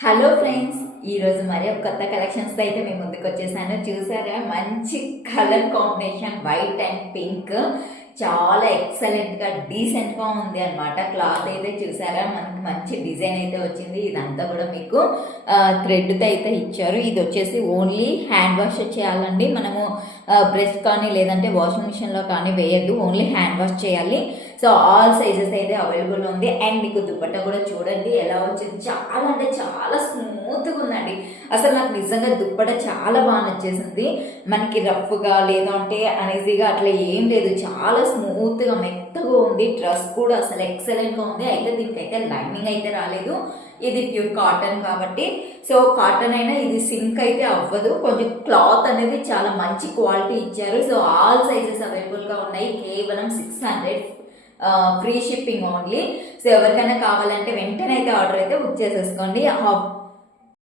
Hello friends, ఈరోజు మరి ఒక కొత్త కలెక్షన్స్తో అయితే మేము ముందుకు వచ్చేసాను. చూసారా, మంచి colour combination white and pink, చాలా ఎక్సలెంట్గా డీసెంట్గా ఉంది అనమాట. క్లాత్ అయితే చూసారా, మనకి మంచి డిజైన్ అయితే వచ్చింది. ఇదంతా కూడా మీకు థ్రెడ్తో అయితే ఇచ్చారు. ఇది వచ్చేసి ఓన్లీ హ్యాండ్ వాష్ చేయాలండి. మనము బ్రష్ కానీ లేదంటే వాషింగ్ మిషన్లో కానీ వేయద్దు, ఓన్లీ హ్యాండ్ వాష్ చేయాలి. సో ఆల్ సైజెస్ అయితే అవైలబుల్ ఉంది. అండ్ మీకు దుపట్టా కూడా చూడండి ఎలా వచ్చింది, చాలా అంటే చాలా స్మూత్గా ఉందండి. అసలు నాకు నిజంగా దుప్పట చాలా బాగా నచ్చేసింది. మనకి రఫ్గా లేదంటే అనీజీగా అట్లా ఏం లేదు, చాలా స్మూత్గా మెత్తగా ఉంది. డ్రెస్ కూడా అసలు ఎక్సలెంట్గా ఉంది. అయితే దీనికైతే లైనింగ్ అయితే రాలేదు, ఇది ప్యూర్ కాటన్ కాబట్టి. సో కాటన్ అయినా ఇది సింక్ అయితే అవ్వదు. కొంచెం క్లాత్ అనేది చాలా మంచి క్వాలిటీ ఇచ్చారు. సో ఆల్ సైజెస్ అవైలబుల్గా ఉన్నాయి. కేవలం 600, ఫ్రీ షిప్పింగ్ ఓన్లీ. సో ఎవరికైనా కావాలంటే వెంటనే అయితే ఆర్డర్ అయితే బుక్ చేసేసుకోండి.